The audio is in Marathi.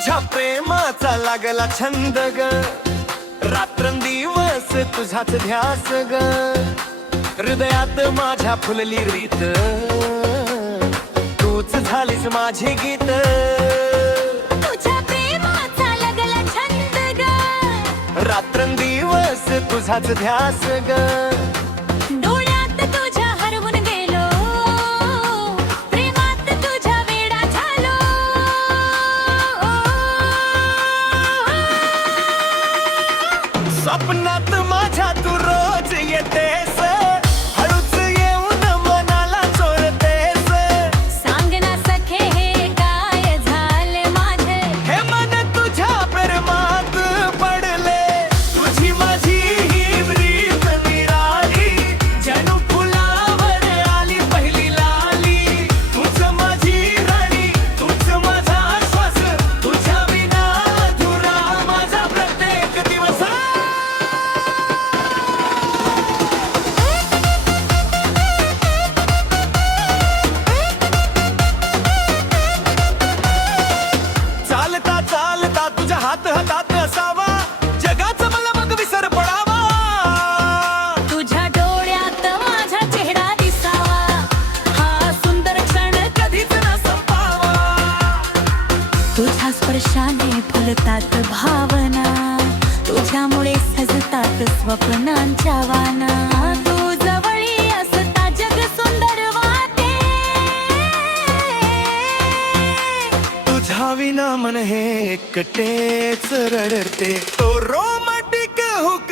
तुझ्या प्रेमाचा लागला छंद ग, रात्रंदिवस तुझाच ध्यास ग, हृदयात माझ्या फुलली रीत, तूच झालीस माझे गीत. तुझ्या प्रेमाचा लागला छंद ग, रात्रंदिवस तुझाच ध्यास ग, डोळ्यात तुझ्या हरवून गेलो, प्रेमात तुझ्या वेडा झालो. स्वप्नात माझ्या तू रोज येतेस, हळूच येऊन मनाला चोरतेस. सांग ना सखे हे काय झाले माझे, हे मन तुझ्या प्रेमात पडले, तुझी माझी ही प्रीत निराली, जणू फुलावर आली पहिली लाली. तूच माझी राणी, तूच माझा श्वास, तुझ्या विना अधुरा माझा प्रत्येक दिवस. चालता चालता तुझ्या हात हातात असावा, जगाचा मला मग विसर पडावा. तुझ्या डोळ्यात माझा चेहरा दिसावा, हा सुंदर क्षण कधीच न संपावा. तुझ्या स्पर्शाने फुलतात भावना, तुझ्यामुळे सजतात स्वप्नांच्या वाना. तू जवळी असता जग सुंदर वाटे, तुझ्या विना मन हे एकटेच रडते. तो रोमॅटिक हुक